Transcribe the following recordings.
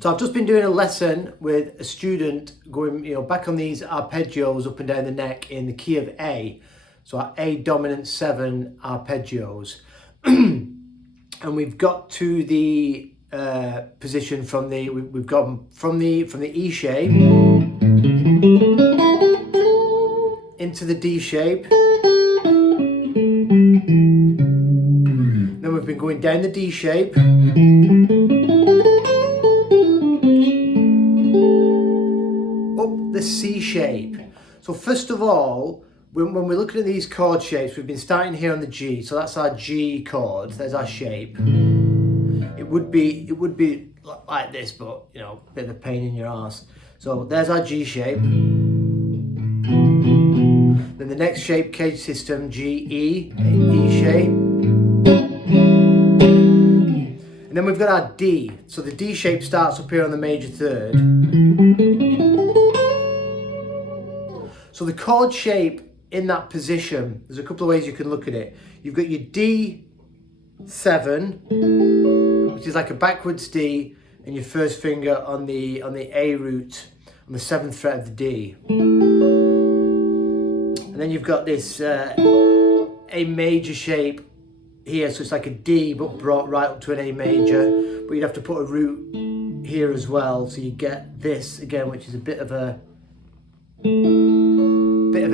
So I've just been doing a lesson with a student going, back on these arpeggios up and down the neck in the key of A. So our A dominant 7 arpeggios. And we've got to the position from the, we've gone from the E shape into the D shape. Then we've been going down the D shape. The C shape. So first of all, when we're looking at these chord shapes, we've been starting here on the G. So that's our G chord. There's our shape. It would be like this, but a bit of a pain in your arse. So there's our G shape. Then the next shape, CAGED system, G, E, E shape. And then we've got our D. So the D shape starts up here on the major third. So the chord shape in that position, there's a couple of ways you can look at it. You've got your D7, which is like a backwards D, and your first finger on the A root, on the 7th fret of the D. And then you've got this A major shape here, so it's like a D but brought right up to an A major, but you'd have to put a root here as well, so you get this again, which is a bit of a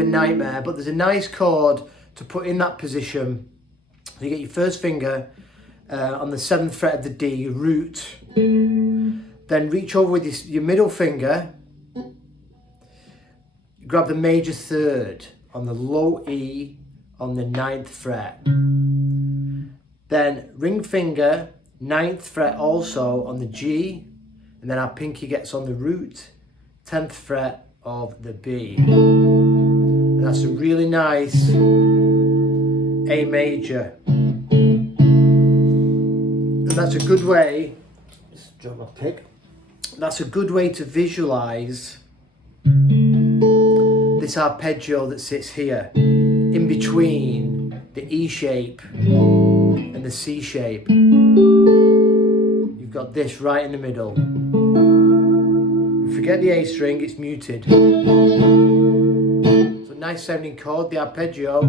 nightmare, but there's a nice chord to put in that position. So you get your first finger on the 7th fret of the D, your root, then reach over with your middle finger, grab the major third on the low E on the 9th fret, then ring finger 9th fret also on the G, and then our pinky gets on the root 10th fret of the B. And that's a really nice A major. And that's a good way, let's drop my pick. That's a good way to visualize this arpeggio that sits here in between the E shape and the C shape. You've got this right in the middle. Forget the A string, it's muted. So nice sounding chord, the arpeggio.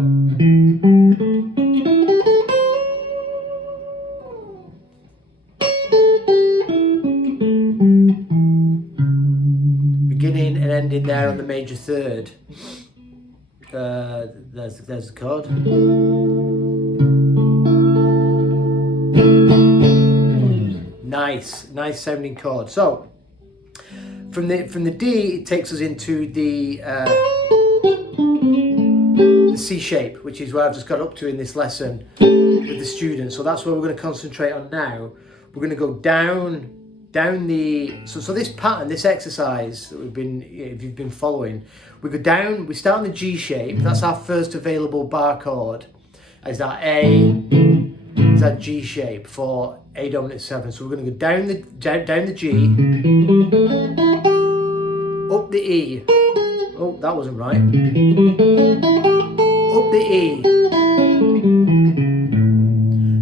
Beginning and ending there on the major third. There's the chord. Nice sounding chord. So from the D, it takes us into the C shape, which is where I've just got up to in this lesson with the students. So that's where we're going to concentrate on now. We're going to go down the, so this pattern, this exercise that we've been, if you've been following, we go down, we start on the G shape. That's our first available bar chord. Is that A, is that G shape for A dominant 7. So we're going to go down the G, up the E. Oh, that wasn't right. Up the E.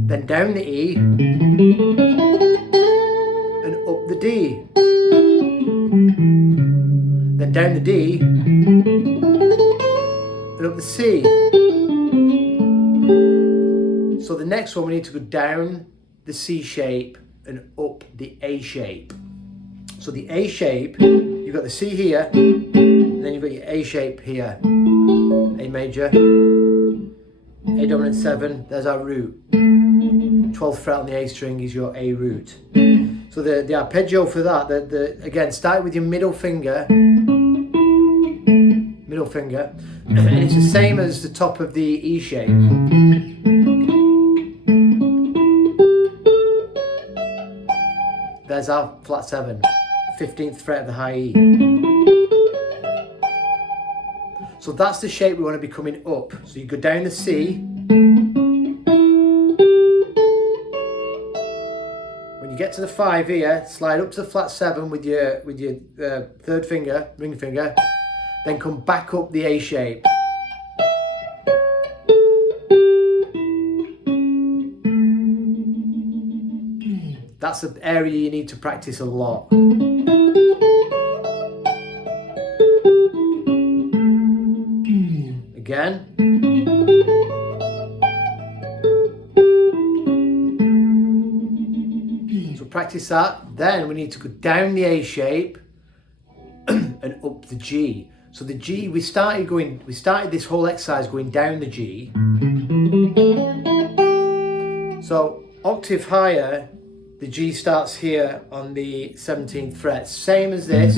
Then down the E. And up the D. Then down the D. And up the C. So the next one, we need to go down the C shape and up the A shape. So the A shape, you've got the C here, and then you've got your A shape here. A major, A dominant 7, there's our root. 12th fret on the A string is your A root. So the arpeggio for that, again, start with your middle finger, and it's the same as the top of the E shape. There's our flat 7, 15th fret of the high E. So that's the shape we want to be coming up. So you go down the C. When you get to the 5 here, slide up to the flat 7 with your third finger, ring finger, then come back up the A shape. That's an area you need to practice a lot. practice that. Then we need to go down the A shape and up the G. So the G, we started this whole exercise going down the G. So octave higher, the G starts here on the 17th fret, same as this,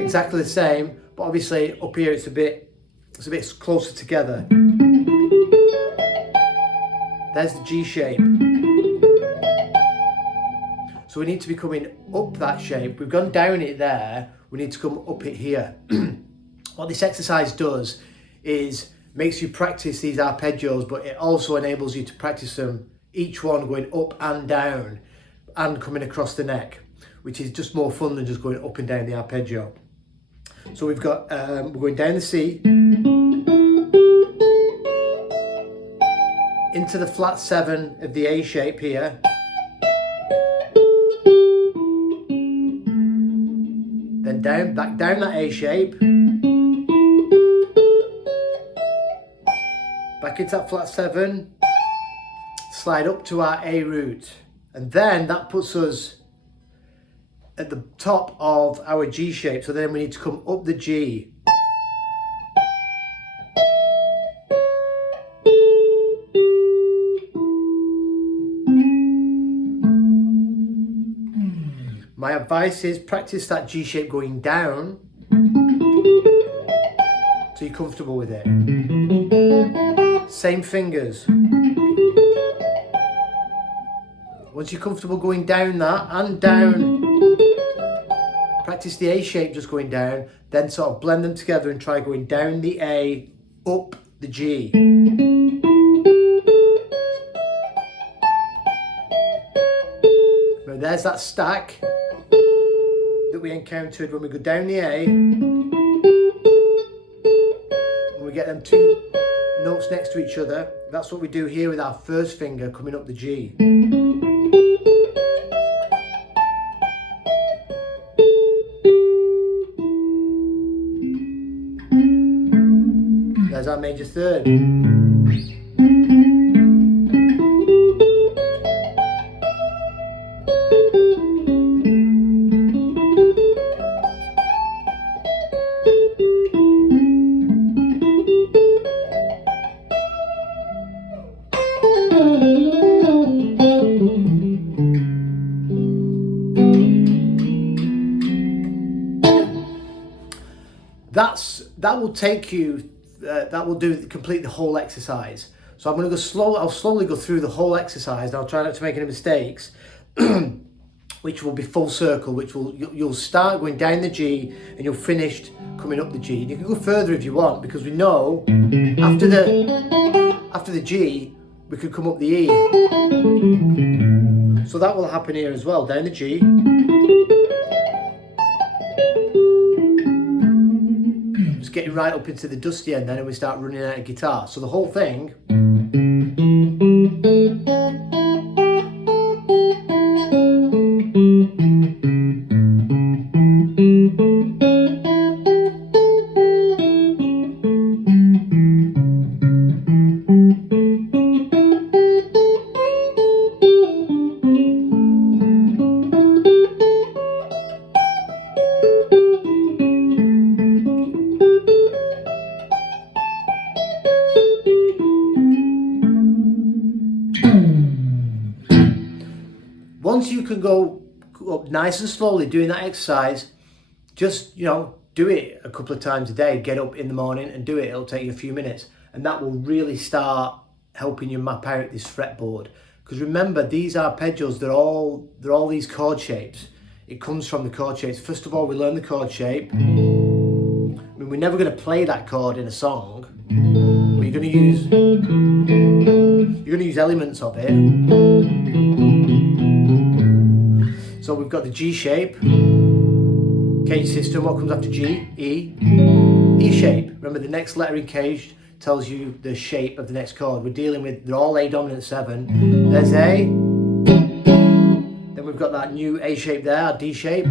exactly the same, but obviously up here it's a bit closer together. There's the G shape. So we need to be coming up that shape. We've gone down it there, we need to come up it here. What this exercise does is makes you practice these arpeggios, but it also enables you to practice them, each one going up and down and coming across the neck, which is just more fun than just going up and down the arpeggio. So we've got, we're going down the C, into the flat 7 of the A shape here, then down, back down that A shape, back into that flat 7, slide up to our A root, and then that puts us at the top of our G shape. So then we need to come up the G. My advice is practice that G shape going down so you're comfortable with it. Same fingers. Once you're comfortable going down that and down, practice the A shape just going down, then sort of blend them together and try going down the A, up the G. Now there's that stack that we encountered when we go down the A, and we get them two notes next to each other. That's what we do here with our first finger coming up the G. There's our major third. That will take you, that will complete the whole exercise. So I'm going to go slow. I'll slowly go through the whole exercise, and I'll try not to make any mistakes, which will be full circle. Which will you'll start going down the G, and you'll finish coming up the G. You can go further if you want, because we know after the G we could come up the E. So that will happen here as well. Down the G. Getting right up into the dusty end then, and we start running out of guitar. So the whole thing. Once you can go up nice and slowly doing that exercise, just, do it a couple of times a day. Get up in the morning and do it. It'll take you a few minutes, and that will really start helping you map out this fretboard. Because remember, these arpeggios, they're all these chord shapes. It comes from the chord shapes. First of all, we learn the chord shape. I mean, we're never going to play that chord in a song, but you're going to use elements of it. So we've got the G shape, CAGED system. What comes after G? E. E shape. Remember, the next letter in CAGED tells you the shape of the next chord. We're dealing with, they're all A dominant 7. There's A. Then we've got that new A shape there, our D shape.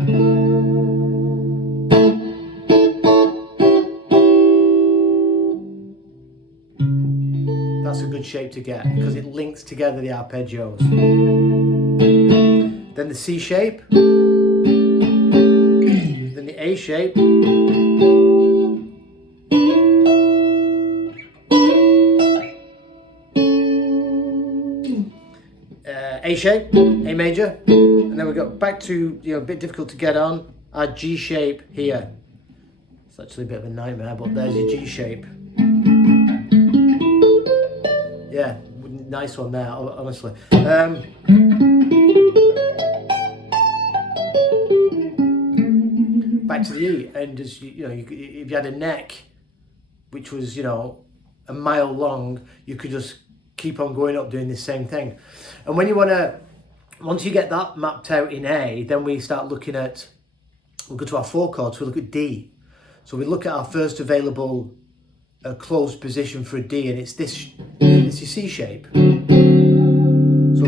That's a good shape to get because it links together the arpeggios. then the C shape, then the A shape, A shape, A major, and then we got back to, a bit difficult to get on, our G shape here. It's actually a bit of a nightmare, but there's your G shape. Yeah, nice one there, honestly. Back to the E, and as if you had a neck which was, a mile long, you could just keep on going up doing the same thing. And when you once you get that mapped out in A, then we start looking at, we'll go to our 4 chords, we look at D. So we look at our first available closed position for a D, and it's your C shape. So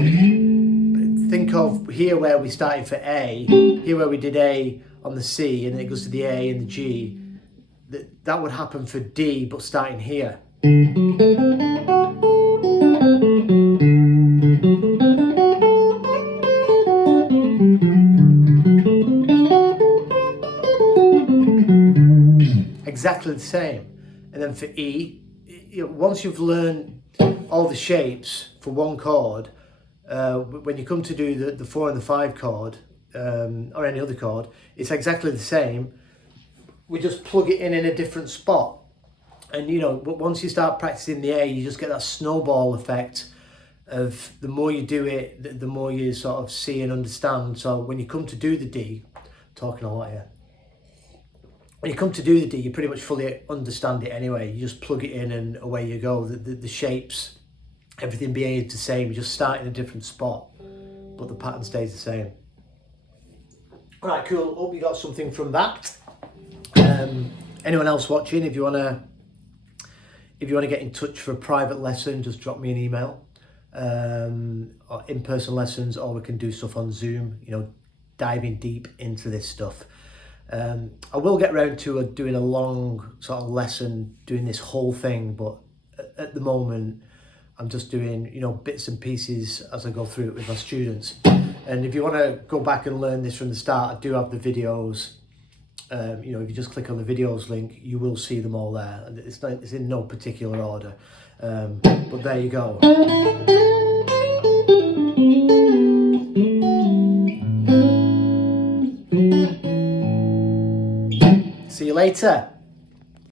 think of here where we started for A, here where we did A on the C, and then it goes to the A and the G. That would happen for D, but starting here. Exactly the same. And then for E, once you've learned all the shapes for one chord, when you come to do the 4 and the 5 chord, or any other chord, it's exactly the same. We just plug it in a different spot. And but once you start practicing the A, you just get that snowball effect of the more you do it, the more you sort of see and understand. So when you come to do the D, talking a lot here, when you come to do the D, you pretty much fully understand it anyway. You just plug it in and away you go. The shapes, everything behaves the same. You just start in a different spot, but the pattern stays the same. All right, cool. Hope you got something from that. Anyone else watching, if you wanna get in touch for a private lesson, just drop me an email. Or in-person lessons, or we can do stuff on Zoom. Diving deep into this stuff. I will get around to doing a long sort of lesson, doing this whole thing, but at the moment I'm just doing bits and pieces as I go through it with my students. And if you want to go back and learn this from the start, I do have the videos. If you just click on the videos link, you will see them all there. It's in no particular order, but there you go. See you later.